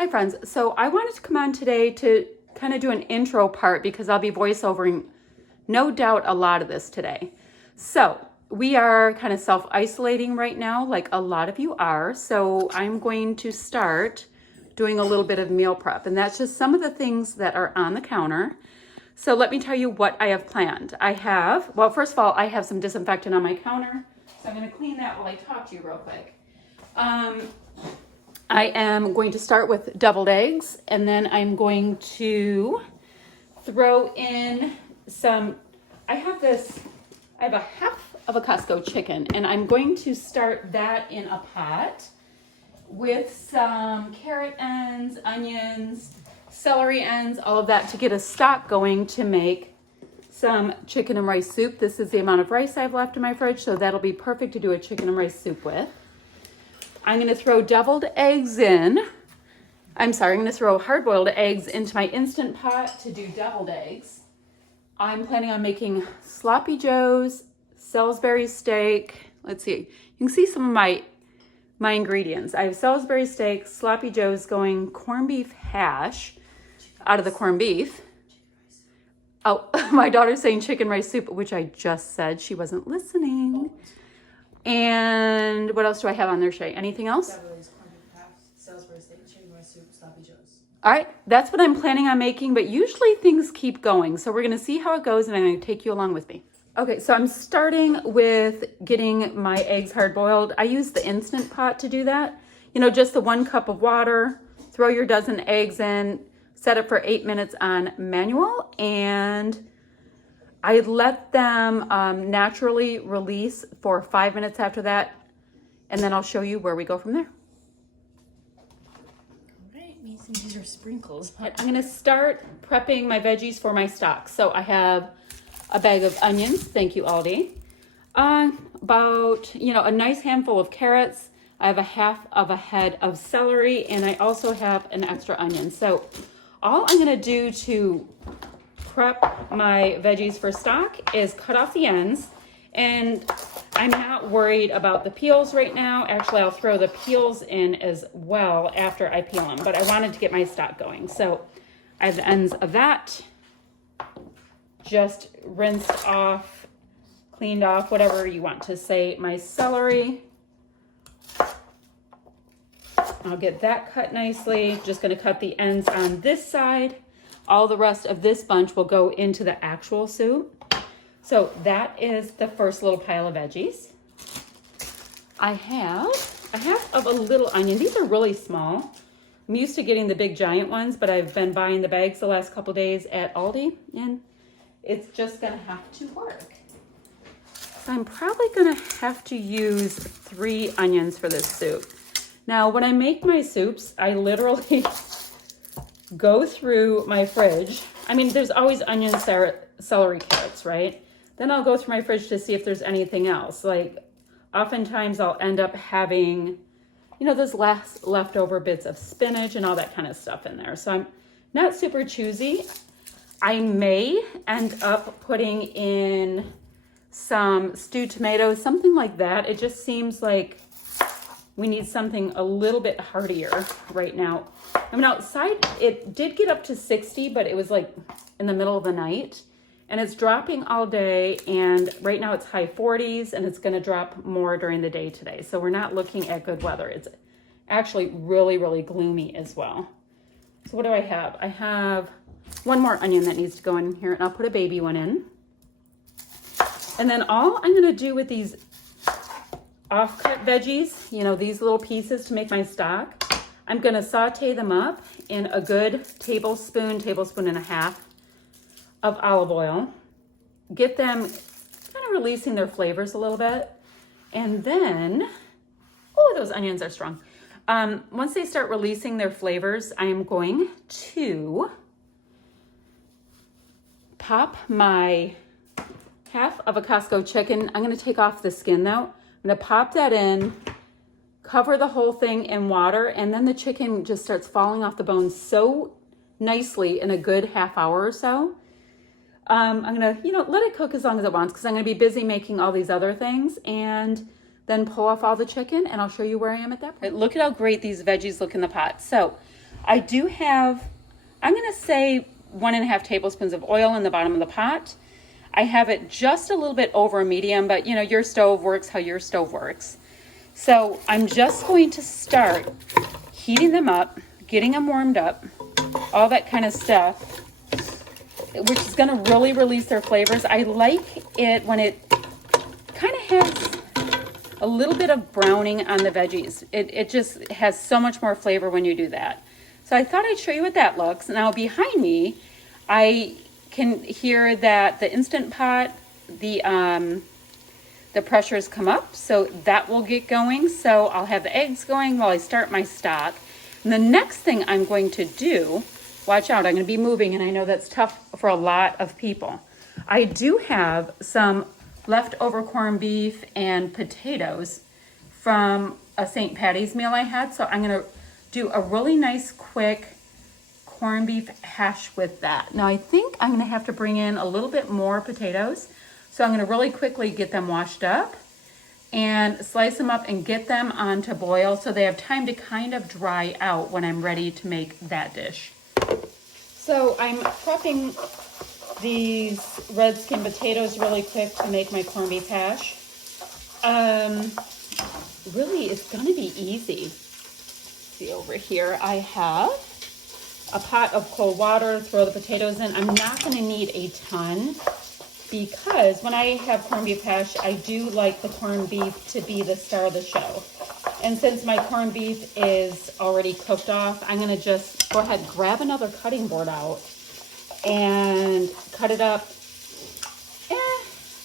Hi friends, so I wanted to come on today to kind of do an intro part because I'll be voiceovering no doubt a lot of this today. So we are kind of self-isolating right now like a lot of you are, so I'm going to start doing a little bit of meal prep, and that's just some of the things that are on the counter. So let me tell you what I have planned. Well, first of all, I have some disinfectant on my counter, so I'm going to clean that while I talk to you real quick. I am going to start with deviled eggs, and then I'm going to throw in I have a half of a Costco chicken, and I'm going to start that in a pot with some carrot ends, onions, celery ends, all of that to get a stock going to make some chicken and rice soup. This is the amount of rice I have left in my fridge, so that'll be perfect to do a chicken and rice soup with. I'm going to throw deviled eggs in. I'm going to throw hard-boiled eggs into my Instant Pot to do deviled eggs. I'm planning on making sloppy joes, Salisbury steak. Let's see. You can see some of my ingredients. I have Salisbury steak, sloppy joes going, corned beef hash out of the corned beef. Oh, my daughter's saying chicken rice soup, which I just said. She wasn't listening. And what else do I have on there, Shay? Anything else? Salisbury steak, chicken rice soup, sloppy joes. All right, that's what I'm planning on making, but usually things keep going. So we're going to see how it goes, and I'm going to take you along with me. Okay, so I'm starting with getting my eggs hard boiled. I use the Instant Pot to do that. You know, just the 1 cup of water, throw your dozen eggs in, set it for 8 minutes on manual, and I let them naturally release for 5 minutes after that, and then I'll show you where we go from there. All right, Mason, these are sprinkles. I'm gonna start prepping my veggies for my stock. So I have a bag of onions, thank you Aldi. About, a nice handful of carrots. I have a half of a head of celery, and I also have an extra onion. So all I'm gonna do to prep my veggies for stock is cut off the ends, and I'm not worried about the peels right now. Actually, I'll throw the peels in as well after I peel them, but I wanted to get my stock going. So I have the ends of that just rinsed off, cleaned off, whatever you want to say. My celery, I'll get that cut nicely. Just going to cut the ends on this side. All the rest of this bunch will go into the actual soup. So that is the first little pile of veggies. I have a half of a little onion. These are really small. I'm used to getting the big giant ones, but I've been buying the bags the last couple days at Aldi, and it's just gonna have to work. So I'm probably gonna have to use 3 onions for this soup. Now, when I make my soups, I literally go through my fridge. I mean, there's always onions, celery, carrots, right? Then I'll go through my fridge to see if there's anything else. Like, oftentimes I'll end up having, those last leftover bits of spinach and all that kind of stuff in there. So I'm not super choosy. I may end up putting in some stewed tomatoes, something like that. It just seems like we need something a little bit heartier right now. I mean, outside it did get up to 60, but it was like in the middle of the night, and it's dropping all day, and right now it's high 40s, and it's going to drop more during the day today. So we're not looking at good weather. It's actually really, really gloomy as well. So what do I have? I have 1 more onion that needs to go in here, and I'll put a baby one in. And then all I'm going to do with these off-cut veggies, these little pieces to make my stock, I'm going to saute them up in a good tablespoon and a half of olive oil. Get them kind of releasing their flavors a little bit. And then, those onions are strong. Once they start releasing their flavors, I am going to pop my half of a Costco chicken. I'm going to take off the skin though. I'm going to pop that in, cover the whole thing in water, and then the chicken just starts falling off the bone so nicely in a good half hour or so. I'm going to, let it cook as long as it wants, because I'm going to be busy making all these other things, and then pull off all the chicken, and I'll show you where I am at that point. Look at how great these veggies look in the pot. So I do have, I'm going to say 1.5 tablespoons of oil in the bottom of the pot. I have it just a little bit over medium, but you know, your stove works how your stove works. So I'm just going to start heating them up, getting them warmed up, all that kind of stuff, which is going to really release their flavors. I like it when it kind of has a little bit of browning on the veggies. It just has so much more flavor when you do that. So I thought I'd show you what that looks. Now behind me, I can hear that the Instant Pot, the pressures come up, so that will get going. So I'll have the eggs going while I start my stock. And the next thing I'm going to do, watch out, I'm going to be moving, and I know that's tough for a lot of people. I do have some leftover corned beef and potatoes from a St. Patty's meal I had, so I'm going to do a really nice quick corned beef hash with that. Now I think I'm going to have to bring in a little bit more potatoes, so I'm going to really quickly get them washed up and slice them up and get them on to boil so they have time to kind of dry out when I'm ready to make that dish. So I'm prepping these red skin potatoes really quick to make my corned beef hash. Really, it's going to be easy. See over here, I have a pot of cold water, throw the potatoes in. I'm not going to need a ton because when I have corned beef hash, I do like the corned beef to be the star of the show. And since my corned beef is already cooked off, I'm going to just go ahead, grab another cutting board out and cut it up.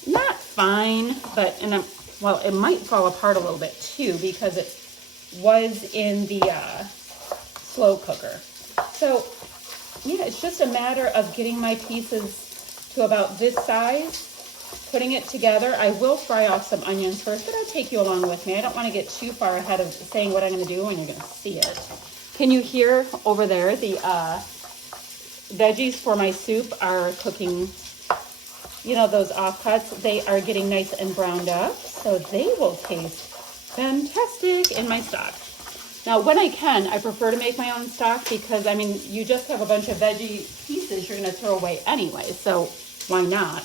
Not fine, but well, it might fall apart a little bit too because it was in the slow cooker. So yeah, it's just a matter of getting my pieces to about this size, putting it together. I will fry off some onions first, but I'll take you along with me. I don't want to get too far ahead of saying what I'm going to do when you're going to see it. Can you hear over there the veggies for my soup are cooking? You know, those offcuts, they are getting nice and browned up, so they will taste fantastic in my stock. Now, when I can, I prefer to make my own stock because, I mean, you just have a bunch of veggie pieces you're going to throw away anyway, so why not?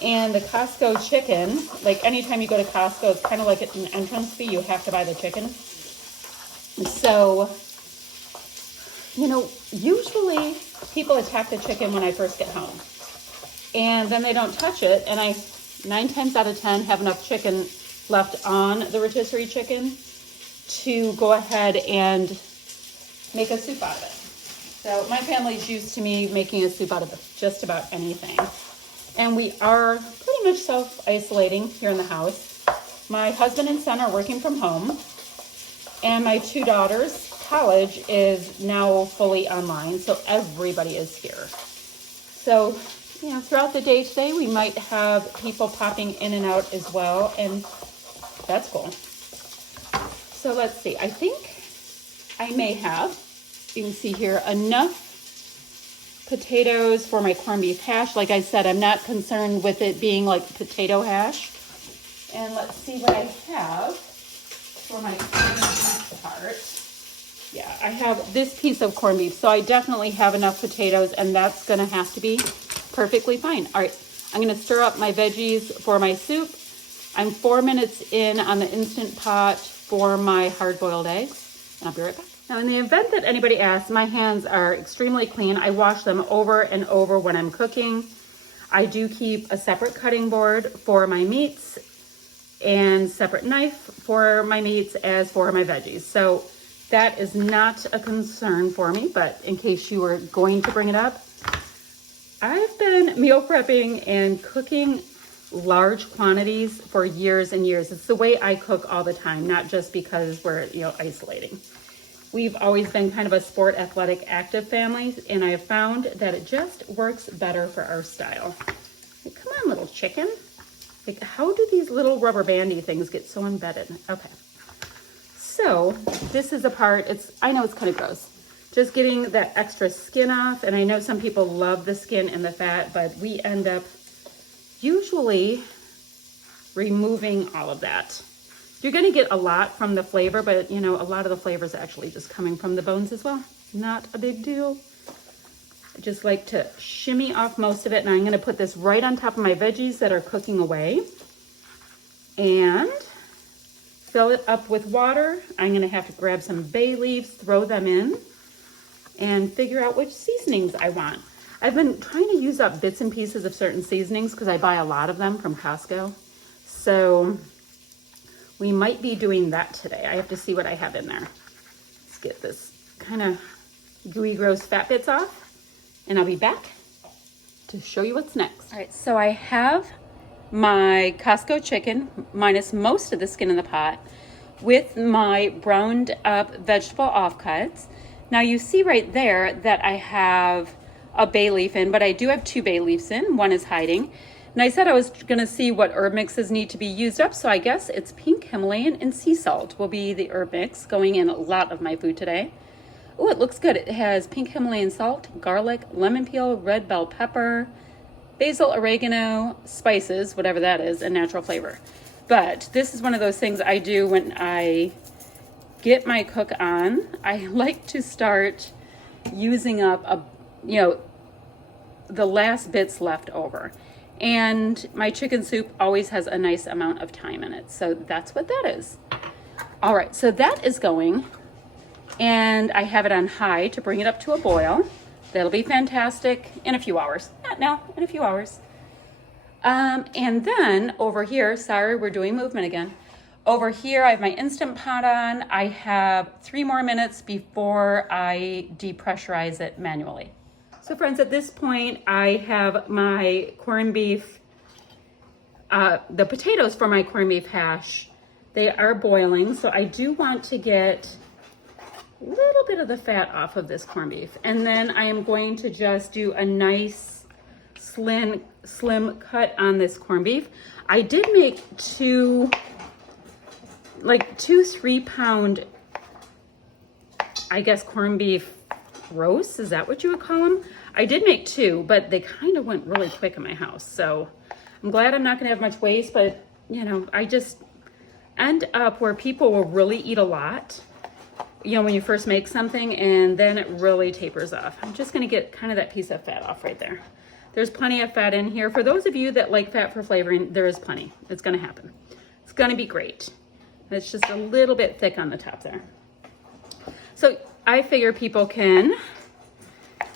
And the Costco chicken, like anytime you go to Costco, it's kind of like an entrance fee. You have to buy the chicken. So, you know, usually people attack the chicken when I first get home. And then they don't touch it, and I 9 times out of 10 have enough chicken left on the rotisserie chicken to go ahead and make a soup out of it. So my family's used to me making a soup out of just about anything. And we are pretty much self-isolating here in the house. My husband and son are working from home, and my 2 daughters' college is now fully online, so everybody is here. So, you know, throughout the day today, we might have people popping in and out as well, and that's cool. So let's see, I think I may have, you can see here, enough potatoes for my corned beef hash. Like I said, I'm not concerned with it being like potato hash. And let's see what I have for my corned beef part. Yeah, I have this piece of corned beef, so I definitely have enough potatoes, and that's gonna have to be perfectly fine. All right, I'm gonna stir up my veggies for my soup. I'm 4 minutes in on the Instant Pot for my hard-boiled eggs, and I'll be right back. Now, in the event that anybody asks, my hands are extremely clean. I wash them over and over when I'm cooking. I do keep a separate cutting board for my meats and separate knife for my meats as for my veggies. So that is not a concern for me, but in case you were going to bring it up, I've been meal prepping and cooking large quantities for years and years. It's the way I cook all the time, not just because we're, you know, isolating. We've always been kind of a sport, athletic, active family, and I have found that it just works better for our style. Like, come on, little chicken. Like, how do these little rubber bandy things get so embedded? Okay. So this is a part, I know it's kind of gross. Just getting that extra skin off, and I know some people love the skin and the fat, but we end up usually removing all of that. You're gonna get a lot from the flavor, but you know, a lot of the flavor is actually just coming from the bones as well. not a big deal. I just like to shimmy off most of it, and I'm gonna put this right on top of my veggies that are cooking away. And fill it up with water. I'm gonna have to grab some bay leaves, throw them in, and figure out which seasonings I want. I've been trying to use up bits and pieces of certain seasonings because I buy a lot of them from Costco. So we might be doing that today. I have to see what I have in there. Let's get this kind of gooey, gross fat bits off, and I'll be back to show you what's next. All right, so I have my Costco chicken, minus most of the skin in the pot, with my browned up vegetable offcuts. Now you see right there that I have a bay leaf in, but I do have 2 bay leaves in. One is hiding. And I said I was gonna see what herb mixes need to be used up, so I guess it's pink Himalayan and sea salt will be the herb mix going in a lot of my food today. Oh, it looks good. It has pink Himalayan salt, garlic, lemon peel, red bell pepper, basil, oregano, spices, whatever that is, and natural flavor. But this is one of those things I do when I get my cook on. I like to start using up the last bits left over. And my chicken soup always has a nice amount of thyme in it. So that's what that is. All right, so that is going. And I have it on high to bring it up to a boil. That'll be fantastic in a few hours. Not now, in a few hours. And then over here, sorry, we're doing movement again. Over here, I have my Instant Pot on. I have 3 more minutes before I depressurize it manually. So friends, at this point, I have my corned beef, the potatoes for my corned beef hash. They are boiling, so I do want to get a little bit of the fat off of this corned beef. And then I am going to just do a nice slim cut on this corned beef. I did make 2 3-pound, I guess, corned beef roasts. Is that what you would call them? I did make 2, but they kind of went really quick in my house. So I'm glad I'm not going to have much waste, but you know, I just end up where people will really eat a lot, you know, when you first make something, and then it really tapers off. I'm just going to get kind of that piece of fat off right there. There's plenty of fat in here. For those of you that like fat for flavoring, there is plenty. It's going to happen. It's going to be great. It's just a little bit thick on the top there. So I figure people can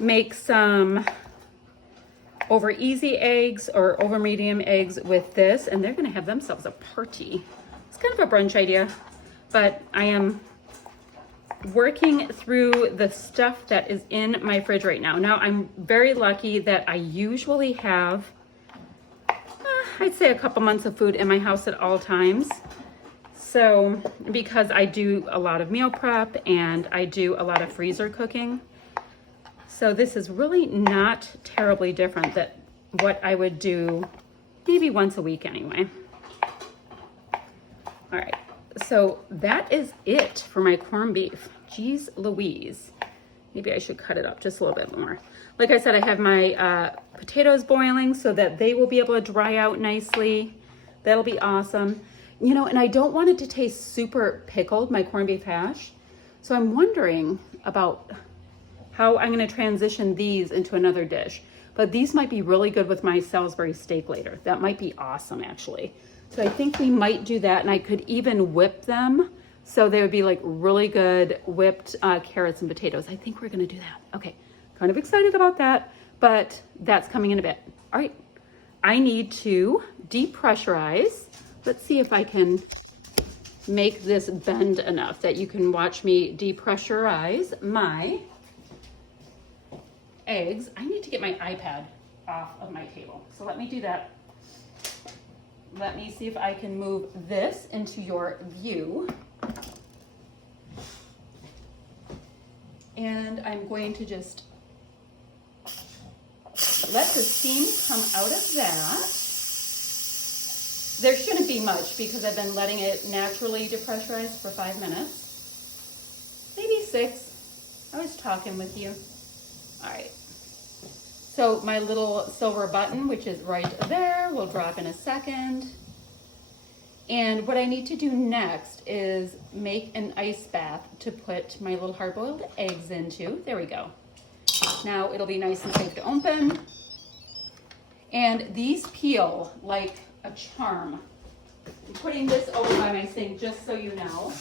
make some over easy eggs or over medium eggs with this, and they're going to have themselves a party. It's kind of a brunch idea, but I am working through the stuff that is in my fridge right now. Now, I'm very lucky that I usually have, I'd say, a couple months of food in my house at all times. So, because I do a lot of meal prep and I do a lot of freezer cooking. So this is really not terribly different than what I would do maybe once a week anyway. All right, so that is it for my corned beef. Jeez Louise. Maybe I should cut it up just a little bit more. Like I said, I have my potatoes boiling so that they will be able to dry out nicely. That'll be awesome. You know, and I don't want it to taste super pickled, my corned beef hash. So I'm wondering about how I'm going to transition these into another dish. But these might be really good with my Salisbury steak later. That might be awesome, actually. So I think we might do that, and I could even whip them so they would be like really good whipped carrots and potatoes. I think we're going to do that. Okay, kind of excited about that, but that's coming in a bit. All right, I need to depressurize. Let's see if I can make this bend enough that you can watch me depressurize my eggs. I need to get my iPad off of my table. So let me do that. Let me see if I can move this into your view. And I'm going to just let the steam come out of that. There shouldn't be much because I've been letting it naturally depressurize for 5 minutes. Maybe 6. I was talking with you. All right. So my little silver button, which is right there, will drop in a second. And what I need to do next is make an ice bath to put my little hard-boiled eggs into. There we go. Now it'll be nice and safe to open. And these peel like a charm. I'm putting this over by my sink just so you know.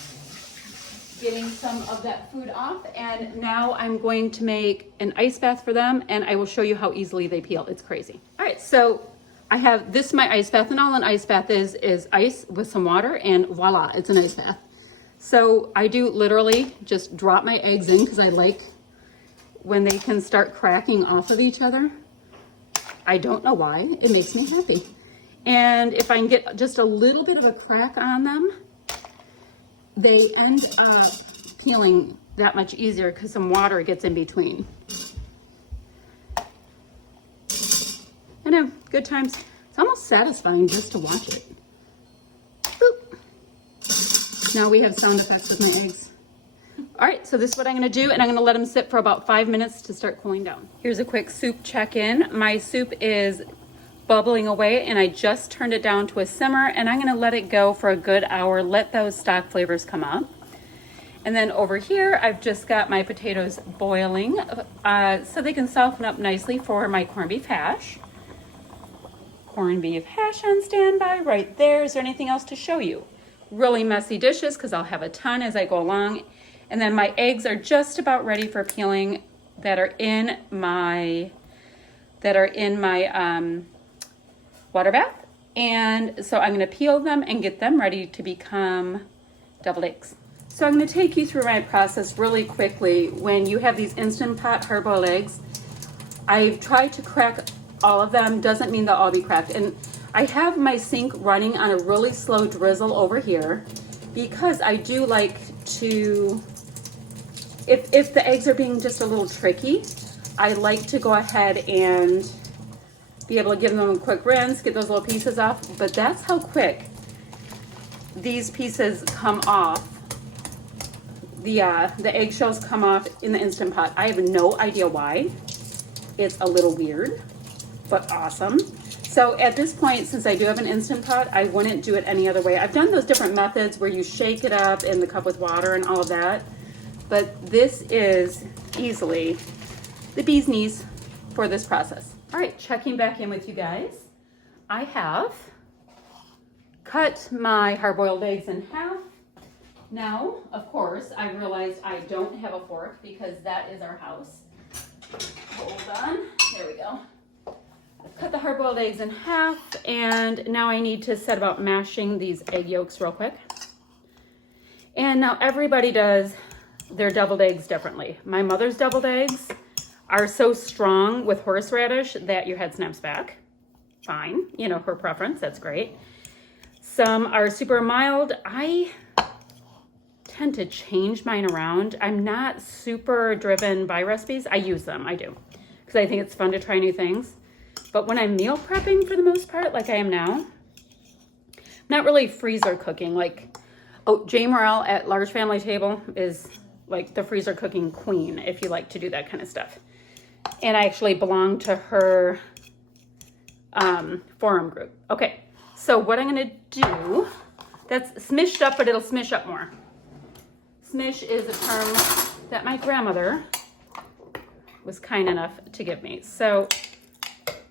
Getting some of that food off, and now I'm going to make an ice bath for them, and I will show you how easily they peel. It's crazy. All right, so I have this, my ice bath, and all an ice bath is ice with some water, and voila, it's an ice bath. So I do literally just drop my eggs in because I like when they can start cracking off of each other. I don't know why, it makes me happy. And if I can get just a little bit of a crack on them, they end up peeling that much easier because some water gets in between. I know, good times. It's almost satisfying just to watch it. Boop. Now we have sound effects with my eggs. All right, so this is what I'm gonna do, and I'm gonna let them sit for about 5 minutes to start cooling down. Here's a quick soup check-in. My soup is bubbling away, and I just turned it down to a simmer, and I'm gonna let it go for a good hour, let those stock flavors come up. And then over here, I've just got my potatoes boiling so they can soften up nicely for my corned beef hash. Corned beef hash on standby right there. Is there anything else to show you? Really messy dishes because I'll have a ton as I go along. And then my eggs are just about ready for peeling that are in my water bath. And so I'm going to peel them and get them ready to become deviled eggs. So I'm going to take you through my process really quickly. When you have these Instant Pot hard-boiled eggs, I've tried to crack all of them. Doesn't mean they'll all be cracked. And I have my sink running on a really slow drizzle over here because I do like to, if the eggs are being just a little tricky, I like to go ahead and be able to give them a quick rinse, get those little pieces off, but that's how quick these pieces come off. The eggshells come off in the Instant Pot. I have no idea why. It's a little weird, but awesome. So at this point, since I do have an Instant Pot, I wouldn't do it any other way. I've done those different methods where you shake it up in the cup with water and all of that, but this is easily the bee's knees for this process. All right, checking back in with you guys. I have cut my hard-boiled eggs in half. Now, of course, I realized I don't have a fork because that is our house. Hold on, there we go. I've cut the hard-boiled eggs in half, and now I need to set about mashing these egg yolks real quick. And now everybody does their deviled eggs differently. My mother's deviled eggs are so strong with horseradish that your head snaps back. Fine, you know, her preference, that's great. Some are super mild. I tend to change mine around. I'm not super driven by recipes. I use them, I do, because I think it's fun to try new things. But when I'm meal prepping for the most part, like I am now, I'm not really freezer cooking. Like, oh, Jay Morrell at Large Family Table is like the freezer cooking queen, if you like to do that kind of stuff. And I actually belong to her forum group. Okay, so what I'm gonna do, that's smished up, but it'll smish up more. Smish is a term that my grandmother was kind enough to give me. So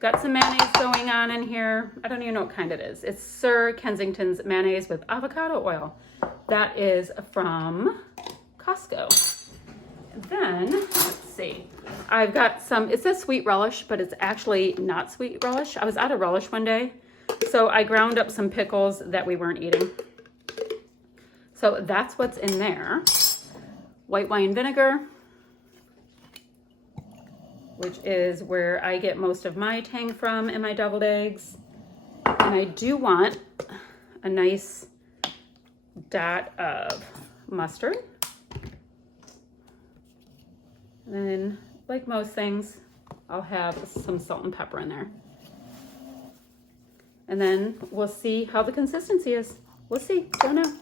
got some mayonnaise going on in here. I don't even know what kind it is. It's Sir Kensington's mayonnaise with avocado oil. That is from Costco. Then, let's see, I've got some, it says sweet relish, but it's actually not sweet relish. I was out of relish one day, so I ground up some pickles that we weren't eating. So that's what's in there. White wine vinegar, which is where I get most of my tang from in my deviled eggs. And I do want a nice dot of mustard. And then, like most things, I'll have some salt and pepper in there. And then we'll see how the consistency is. We'll see, don't know.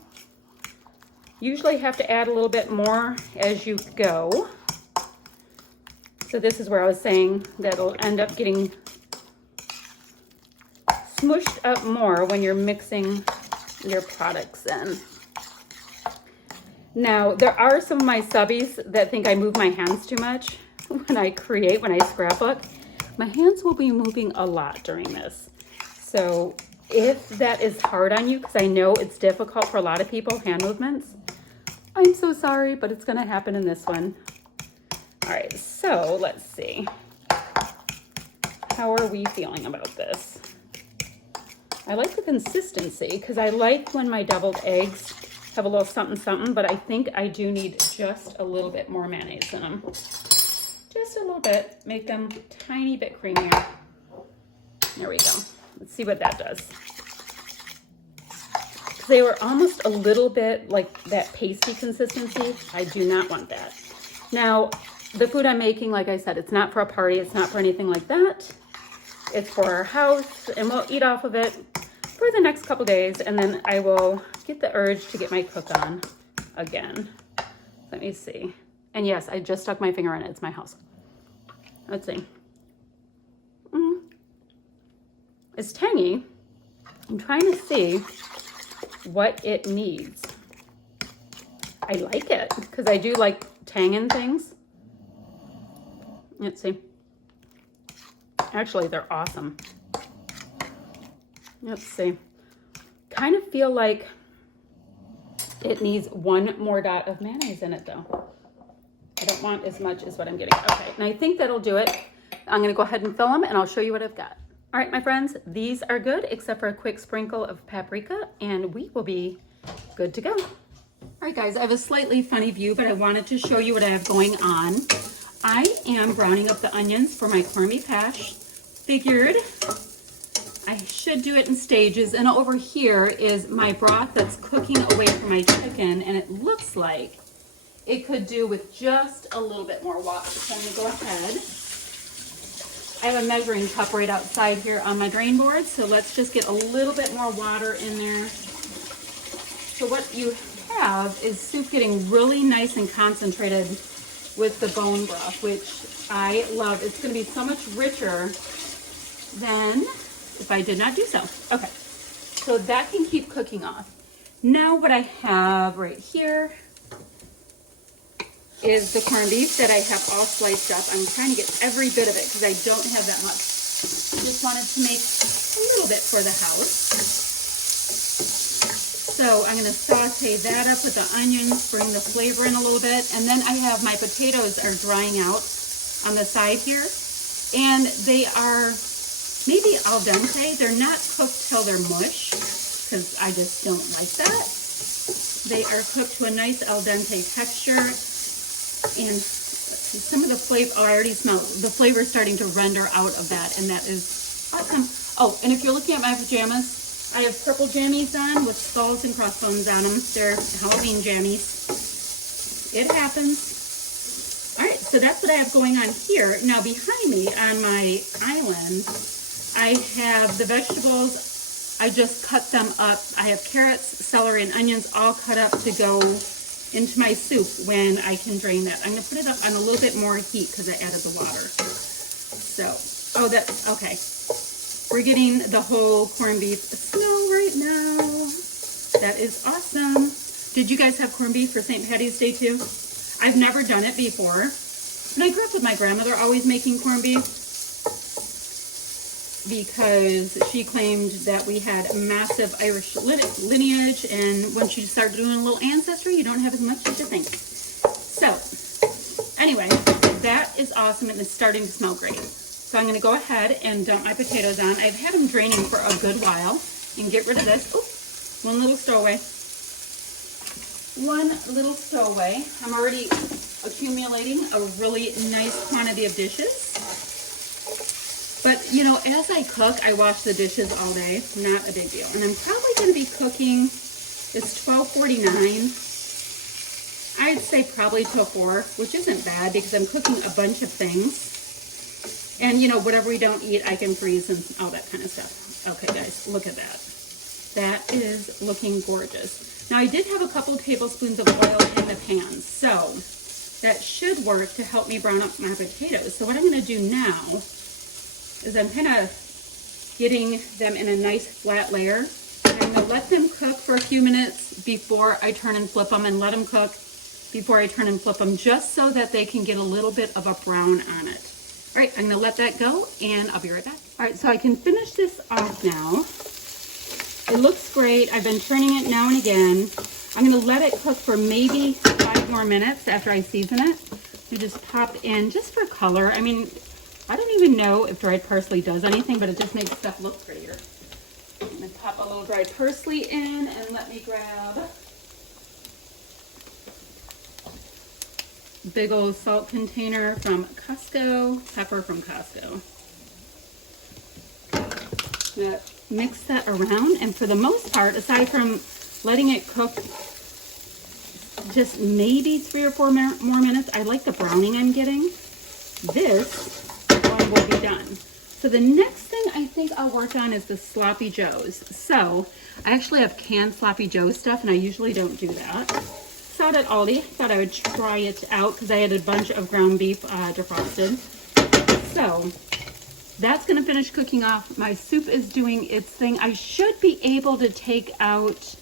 Usually have to add a little bit more as you go. So this is where I was saying that it'll end up getting smushed up more when you're mixing your products in. Now, there are some of my subbies that think I move my hands too much when I scrapbook. My hands will be moving a lot during this. So if that is hard on you, because I know it's difficult for a lot of people, hand movements, I'm so sorry, but it's gonna happen in this one. All right, so let's see. How are we feeling about this? I like the consistency because I like when my deviled eggs have a little something something, but I think I do need just a little bit more mayonnaise in them. Just a little bit, make them a tiny bit creamier. There we go. Let's see what that does. They were almost a little bit like that pasty consistency. I do not want that. Now, the food I'm making, like I said, it's not for a party. It's not for anything like that. It's for our house, and we'll eat off of it for the next couple days, and then I will get the urge to get my cook on again. Let me see. And yes, I just stuck my finger in it. It's my house. Let's see. It's tangy. I'm trying to see what it needs. I like it because I do like tang in things. Let's see. Actually, they're awesome. Let's see. Kind of feel like it needs one more dot of mayonnaise in it though. I don't want as much as what I'm getting. Okay, and I think that'll do it. I'm gonna go ahead and fill them and I'll show you what I've got. All right, my friends, these are good except for a quick sprinkle of paprika and we will be good to go. All right, guys, I have a slightly funny view, but I wanted to show you what I have going on. I am browning up the onions for my corned beef hash. Figured I should do it in stages. And over here is my broth that's cooking away from my chicken. And it looks like it could do with just a little bit more water. So I'm gonna go ahead. I have a measuring cup right outside here on my drain board. So let's just get a little bit more water in there. So what you have is soup getting really nice and concentrated with the bone broth, which I love. It's gonna be so much richer than if I did not do so. Okay, so that can keep cooking off. Now what I have right here is the corned beef that I have all sliced up. I'm trying to get every bit of it because I don't have that much. Just wanted to make a little bit for the house. So I'm gonna saute that up with the onions, bring the flavor in a little bit, and then I have my potatoes are drying out on the side here, and they are maybe al dente. They're not cooked till they're mush, because I just don't like that. They are cooked to a nice al dente texture, and some of the flavor, oh, I already smell the flavor starting to render out of that, and that is awesome. Oh, and if you're looking at my pajamas, I have purple jammies on with skulls and crossbones on them. They're Halloween jammies. It happens. All right, so that's what I have going on here. Now behind me on my island, I have the vegetables. I just cut them up. I have carrots, celery, and onions all cut up to go into my soup when I can drain that. I'm gonna put it up on a little bit more heat because I added the water. So, oh, that's okay. We're getting the whole corned beef smell right now. That is awesome. Did you guys have corned beef for St. Patty's Day too? I've never done it before. But I grew up with my grandmother always making corned beef because she claimed that we had massive Irish lineage, and when she started doing a little ancestry, you don't have as much as you think. So, anyway, that is awesome and it's starting to smell great. So I'm going to go ahead and dump my potatoes on. I've had them draining for a good while and get rid of this. Oh, one little stowaway. One little stowaway. I'm already accumulating a really nice quantity of dishes. But, you know, as I cook, I wash the dishes all day. Not a big deal. And I'm probably going to be cooking, it's 12:49. I'd say probably till 4, which isn't bad because I'm cooking a bunch of things. And, you know, whatever we don't eat, I can freeze and all that kind of stuff. Okay, guys, look at that. That is looking gorgeous. Now, I did have a couple tablespoons of oil in the pan, so that should work to help me brown up my potatoes. So what I'm going to do now is I'm kind of getting them in a nice flat layer. And I'm going to let them cook for a few minutes before I turn and flip them, and let them cook before I turn and flip them, just so that they can get a little bit of a brown on it. All right, I'm gonna let that go and I'll be right back. All right, so I can finish this off now. It looks great. I've been turning it now and again. I'm gonna let it cook for maybe 5 more minutes after I season it. You just pop in just for color. I mean, I don't even know if dried parsley does anything, but it just makes stuff look prettier. I'm gonna pop a little dried parsley in, and let me grab a big old salt container from Costco, pepper from Costco. I'm gonna mix that around, and for the most part, aside from letting it cook just maybe 3 or 4 more minutes, I like the browning I'm getting. This one will be done. So the next thing I think I'll work on is the sloppy joes. So I actually have canned sloppy joe stuff, and I usually don't do that. Saw it at Aldi, thought I would try it out because I had a bunch of ground beef defrosted. So that's gonna finish cooking off. My soup is doing its thing. I should be able to take out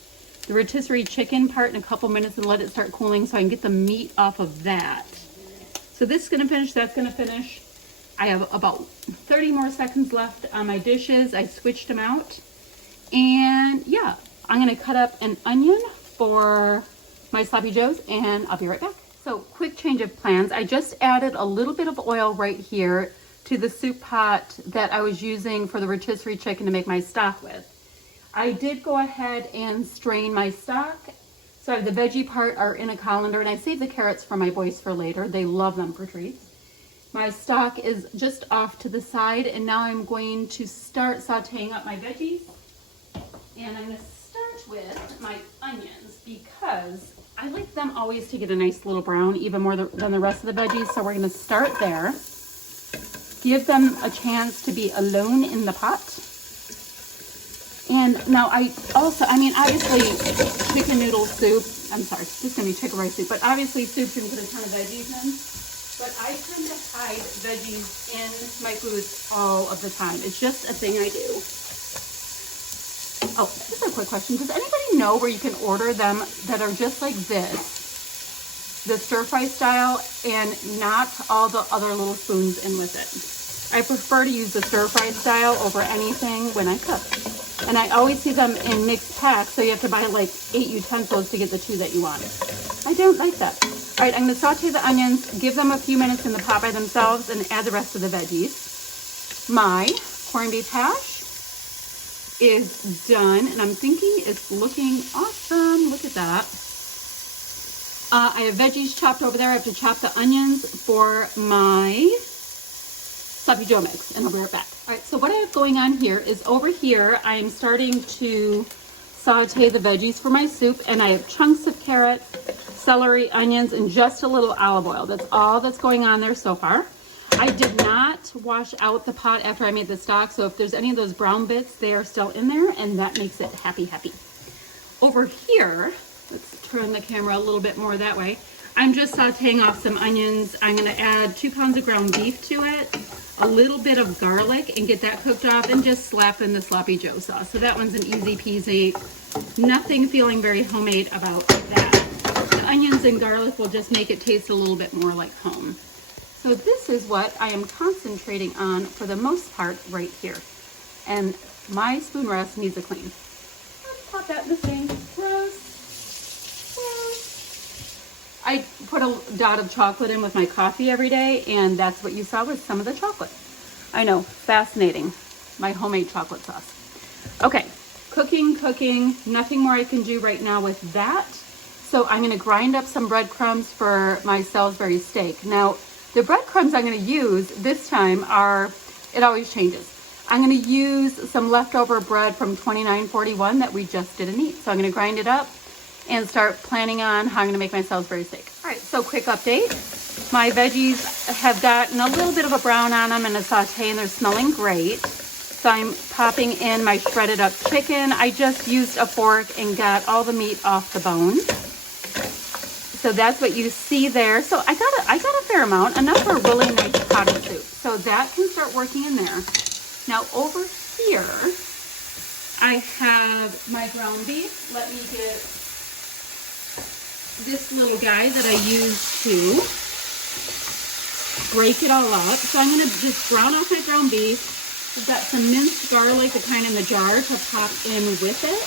the rotisserie chicken part in a couple minutes and let it start cooling so I can get the meat off of that. So this is gonna finish, that's gonna finish. I have about 30 more seconds left on my dishes. I switched them out. And yeah, I'm gonna cut up an onion for my sloppy joes, and I'll be right back. So quick change of plans. I just added a little bit of oil right here to the soup pot that I was using for the rotisserie chicken to make my stock with. I did go ahead and strain my stock. So I have the veggie part are in a colander, and I saved the carrots for my boys for later. They love them for treats. My stock is just off to the side, and now I'm going to start sauteing up my veggies. And I'm gonna start with my onions because I like them always to get a nice little brown, even more than the rest of the veggies. So we're gonna start there. Give them a chance to be alone in the pot. And now obviously chicken noodle soup, I'm sorry, this is gonna be chicken rice soup, but obviously soup can put a ton of veggies in. But I tend to hide veggies in my foods all of the time. It's just a thing I do. Oh, just a quick question. Does anybody know where you can order them that are just like this? The stir fry style, and not all the other little spoons in with it. I prefer to use the stir fry style over anything when I cook. And I always see them in mixed packs, so you have to buy like 8 utensils to get the 2 that you want. I don't like that. All right, I'm gonna saute the onions, give them a few minutes in the pot by themselves, and add the rest of the veggies. My corned beef hash is done, and I'm thinking it's looking awesome. Look at that. I have veggies chopped over there. I have to chop the onions for my sloppy joe mix, and I'll be right back. All right, so what I have going on here is over here, I'm starting to saute the veggies for my soup, and I have chunks of carrot, celery, onions, and just a little olive oil. That's all that's going on there so far. I did not wash out the pot after I made the stock, so if there's any of those brown bits, they are still in there, and that makes it happy. Over here, let's turn the camera a little bit more that way. I'm just sauteing off some onions. I'm gonna add 2 pounds of ground beef to it, a little bit of garlic, and get that cooked off, and just slap in the sloppy joe sauce. So that one's an easy peasy. Nothing feeling very homemade about that. The onions and garlic will just make it taste a little bit more like home. So this is what I am concentrating on for the most part right here. And my spoon rest needs a clean. Let's pop that in the sink. Gross. I put a dot of chocolate in with my coffee every day, and that's what you saw with some of the chocolate. I know, fascinating. My homemade chocolate sauce. Okay, cooking, nothing more I can do right now with that. So I'm gonna grind up some breadcrumbs for my Salisbury steak. Now, the breadcrumbs I'm gonna use this time are, it always changes. I'm gonna use some leftover bread from 2941 that we just didn't eat. So I'm gonna grind it up and start planning on how I'm gonna make my Salisbury steak. All right, so quick update. My veggies have gotten a little bit of a brown on them and a saute, and they're smelling great. So I'm popping in my shredded up chicken. I just used a fork and got all the meat off the bone. So that's what you see there. So I got a fair amount, enough for a really nice pot of soup. So that can start working in there. Now over here, I have my ground beef. Let me get this little guy that I use to break it all up. So I'm going to just brown off my ground beef. I've got some minced garlic, the kind in the jar, to pop in with it.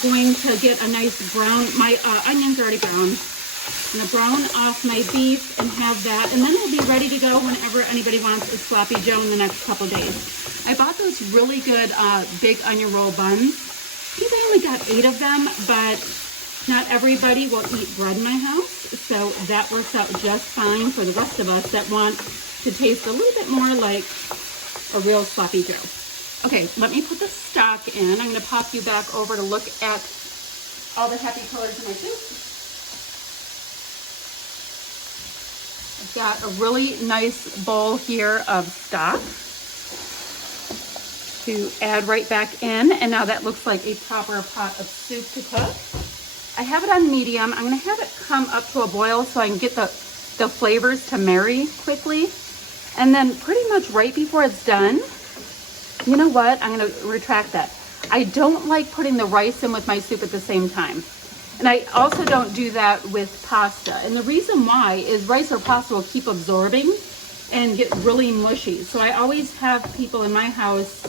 Going to get a nice brown, my onions are already browned. I'm going to brown off my beef and have that, and then it'll be ready to go whenever anybody wants a sloppy joe in the next couple days. I bought those really good big onion roll buns. I think I only got 8 of them, but not everybody will eat bread in my house, so that works out just fine for the rest of us that want to taste a little bit more like a real sloppy joe. Okay, let me put the stock in. I'm going to pop you back over to look at all the happy colors in my soup. I've got a really nice bowl here of stock to add right back in, and now that looks like a proper pot of soup to cook. I have it on medium. I'm going to have it come up to a boil so I can get the flavors to marry quickly. And then pretty much right before it's done, you know what? I'm going to retract that. I don't like putting the rice in with my soup at the same time. And I also don't do that with pasta. And the reason why is rice or pasta will keep absorbing and get really mushy. So I always have people in my house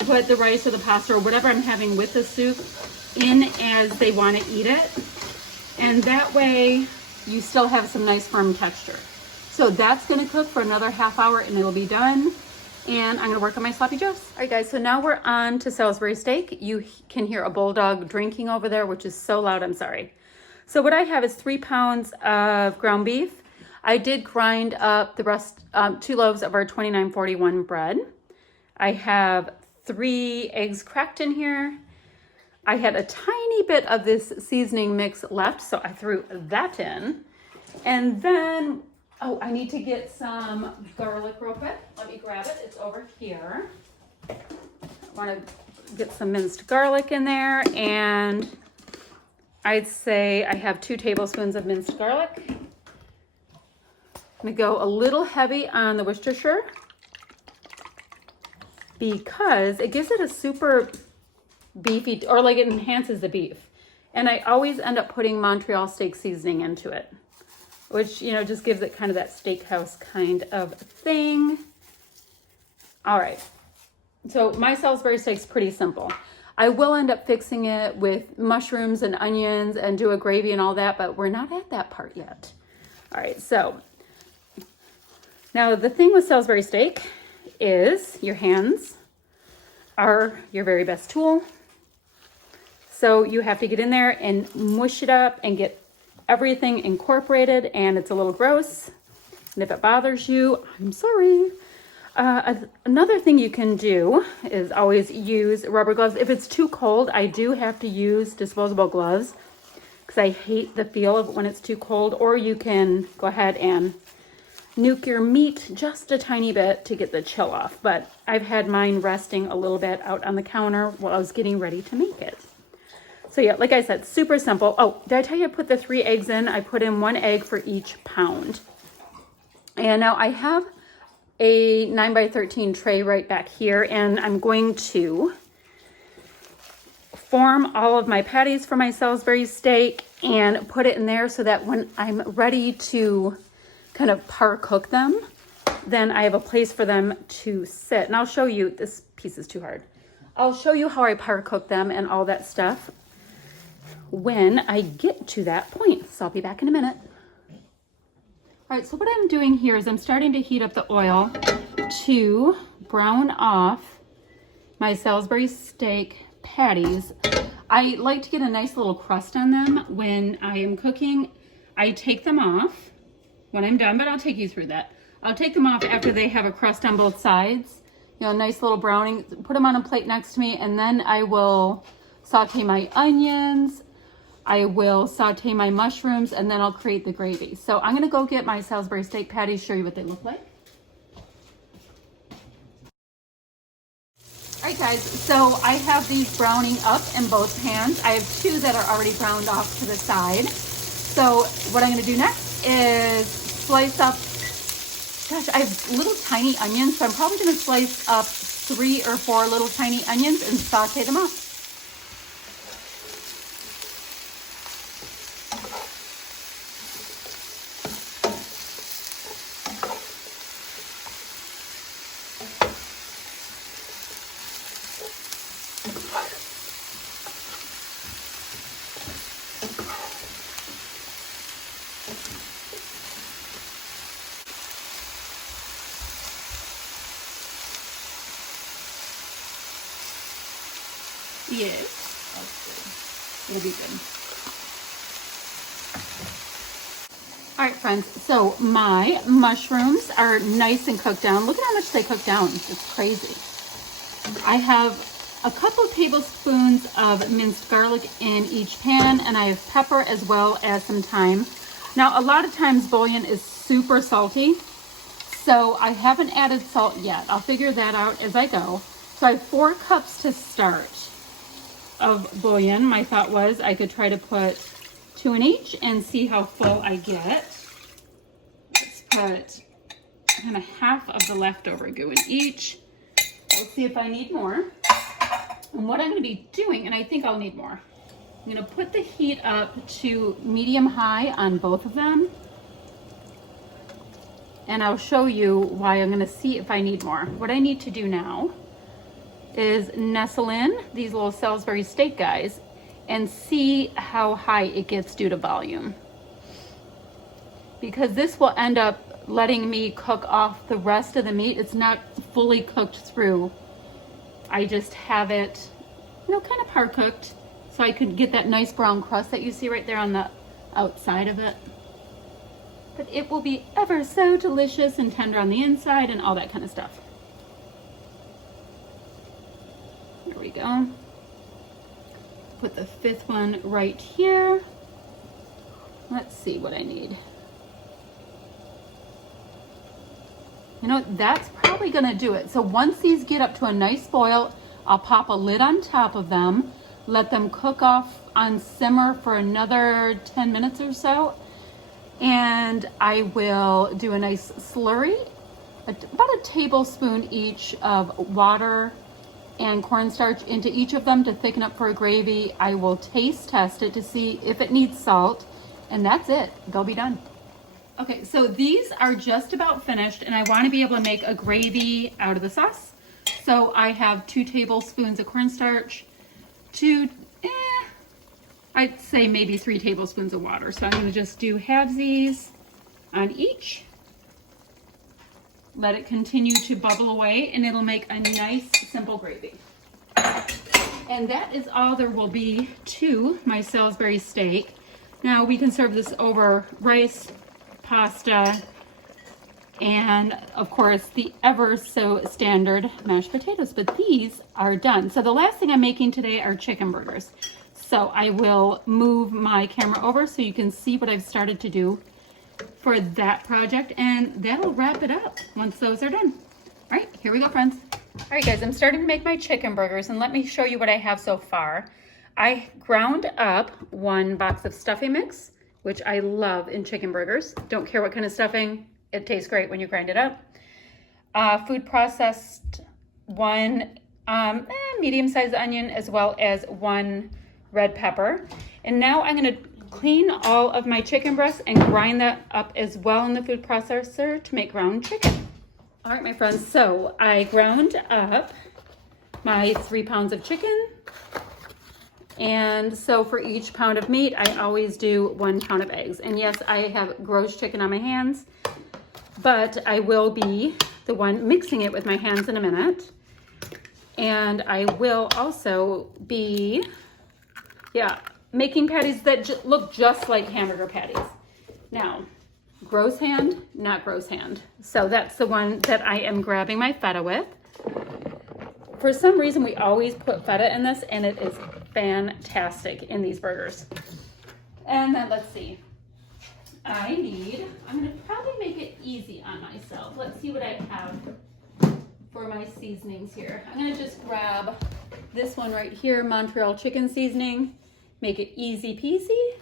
put the rice or the pasta or whatever I'm having with the soup in as they want to eat it. And that way you still have some nice firm texture. So that's going to cook for another half hour and it'll be done. And I'm going to work on my sloppy joes. All right, guys, so now we're on to Salisbury steak. You can hear a bulldog drinking over there, which is so loud, I'm sorry. So what I have is 3 pounds of ground beef. I did grind up the rest, 2 loaves of our 2941 bread. I have 3 eggs cracked in here. I had a tiny bit of this seasoning mix left, so I threw that in. And then, oh, I need to get some garlic real quick. Let me grab it. It's over here. I want to get some minced garlic in there, and I'd say I have 2 tablespoons of minced garlic. I'm going to go a little heavy on the Worcestershire because it gives it a super beefy, or like it enhances the beef. And I always end up putting Montreal steak seasoning into it, which, you know, just gives it kind of that steakhouse kind of thing. All right. So my Salisbury steak's pretty simple. I will end up fixing it with mushrooms and onions and do a gravy and all that, but we're not at that part yet. All right. So now the thing with Salisbury steak is your hands are your very best tool. So you have to get in there and mush it up and get everything incorporated, and it's a little gross. And if it bothers you, I'm sorry. Another thing you can do is always use rubber gloves. If it's too cold, I do have to use disposable gloves because I hate the feel of it when it's too cold. Or you can go ahead and nuke your meat just a tiny bit to get the chill off. But I've had mine resting a little bit out on the counter while I was getting ready to make it. So yeah, like I said, super simple. Oh, did I tell you I put the 3 eggs in? I put in 1 egg for each pound. And now I have a 9x13 tray right back here, and I'm going to form all of my patties for my Salisbury steak and put it in there so that when I'm ready to kind of par cook them, then I have a place for them to sit. And I'll show you, this piece is too hard. I'll show you how I par cook them and all that stuff when I get to that point. So I'll be back in a minute. All right, so what I'm doing here is I'm starting to heat up the oil to brown off my Salisbury steak patties. I like to get a nice little crust on them when I am cooking. I take them off when I'm done, but I'll take you through that. I'll take them off after they have a crust on both sides. You know, nice little browning. Put them on a plate next to me, and then I will saute my onions. I will saute my mushrooms, and then I'll create the gravy. So I'm gonna go get my Salisbury steak patties, show you what they look like. All right, guys, so I have these browning up in both pans. I have 2 that are already browned off to the side. So what I'm gonna do next is slice up, gosh, I have little tiny onions, so I'm probably gonna slice up 3 or 4 little tiny onions and saute them up. Yes, that's good. It'll be good. All right, friends, so my mushrooms are nice and cooked down. Look at how much they cook down. It's crazy. I have a couple tablespoons of minced garlic in each pan, and I have pepper as well as some thyme. Now, a lot of times bouillon is super salty, so I haven't added salt yet. I'll figure that out as I go. So I have 4 cups to start of bouillon. My thought was I could try to put 2 in each and see how full I get. Let's put kind of half of the leftover goo in each. We'll see if I need more. And what I'm going to be doing, and I think I'll need more, I'm going to put the heat up to medium-high on both of them. And I'll show you why. I'm going to see if I need more. What I need to do now is nestle in these little Salisbury steak guys and see how high it gets due to volume. Because this will end up letting me cook off the rest of the meat. It's not fully cooked through. I just have it, kind of par cooked, so I could get that nice brown crust that you see right there on the outside of it. But it will be ever so delicious and tender on the inside and all that kind of stuff. There we go. Put the 5th one right here. Let's see what I need. That's probably gonna do it. So once these get up to a nice boil, I'll pop a lid on top of them, let them cook off on simmer for another 10 minutes or so, and I will do a nice slurry, about a tablespoon each of water and cornstarch into each of them to thicken up for a gravy. I will taste test it to see if it needs salt, and that's it. They'll be done. Okay, so these are just about finished, and I want to be able to make a gravy out of the sauce. So I have 2 tablespoons of cornstarch, I'd say maybe 3 tablespoons of water. So I'm going to just do halvesies on each. Let it continue to bubble away, and it'll make a nice, simple gravy. And that is all there will be to my Salisbury steak. Now we can serve this over rice, pasta, and of course the ever so standard mashed potatoes, but these are done. So the last thing I'm making today are chicken burgers. So I will move my camera over so you can see what I've started to do for that project, and that'll wrap it up once those are done. All right, here we go, friends. All right, guys, I'm starting to make my chicken burgers, and let me show you what I have so far. I ground up 1 box of stuffing mix, which I love in chicken burgers. Don't care what kind of stuffing, it tastes great when you grind it up. Food processed 1 medium-sized onion, as well as 1 red pepper. And now I'm gonna clean all of my chicken breasts and grind that up as well in the food processor to make ground chicken. All right, my friends, so I ground up my 3 pounds of chicken. And so for each pound of meat, I always do 1 pound of eggs. And yes, I have gross chicken on my hands, but I will be the one mixing it with my hands in a minute. And I will also be, making patties that look just like hamburger patties. Now, gross hand, not gross hand. So that's the one that I am grabbing my feta with. For some reason, we always put feta in this, and it is fantastic in these burgers. And then let's see. I'm gonna probably make it easy on myself. Let's see what I have for my seasonings here. I'm gonna just grab this one right here, Montreal chicken seasoning. Make it easy peasy.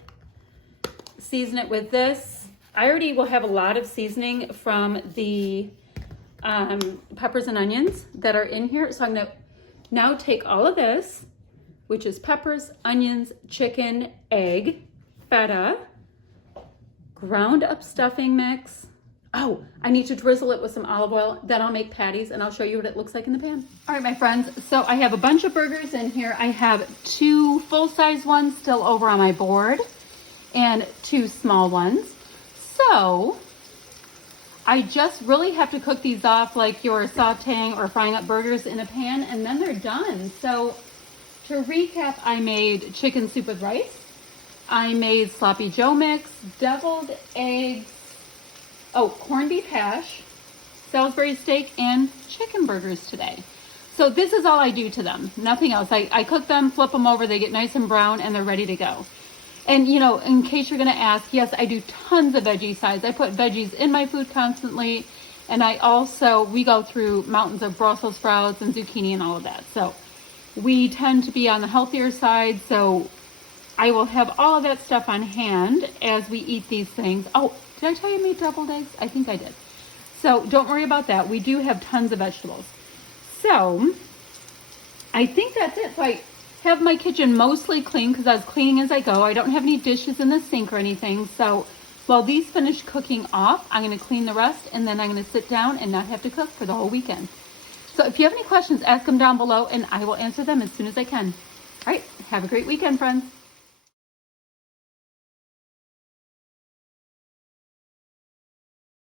Season it with this. I already will have a lot of seasoning from the peppers and onions that are in here. So I'm gonna now take all of this, which is peppers, onions, chicken, egg, feta, ground up stuffing mix. Oh, I need to drizzle it with some olive oil. Then I'll make patties and I'll show you what it looks like in the pan. All right, my friends. So I have a bunch of burgers in here. I have 2 full-size ones still over on my board and 2 small ones. So I just really have to cook these off like you're sauteing or frying up burgers in a pan, and then they're done. So to recap, I made chicken soup with rice. I made sloppy Joe mix, deviled eggs, corned beef hash, Salisbury steak, and chicken burgers today. So this is all I do to them, nothing else. I cook them, flip them over, they get nice and brown, and they're ready to go. And you know, in case you're gonna ask, yes, I do tons of veggie sides. I put veggies in my food constantly, and we go through mountains of Brussels sprouts and zucchini and all of that. So we tend to be on the healthier side, so I will have all of that stuff on hand as we eat these things. Oh, did I tell you I made deviled eggs? I think I did. So don't worry about that. We do have tons of vegetables. So I think that's it. So I have my kitchen mostly clean because I was cleaning as I go. I don't have any dishes in the sink or anything. So while these finish cooking off, I'm going to clean the rest, and then I'm going to sit down and not have to cook for the whole weekend. So if you have any questions, ask them down below and I will answer them as soon as I can. All right, have a great weekend, friends.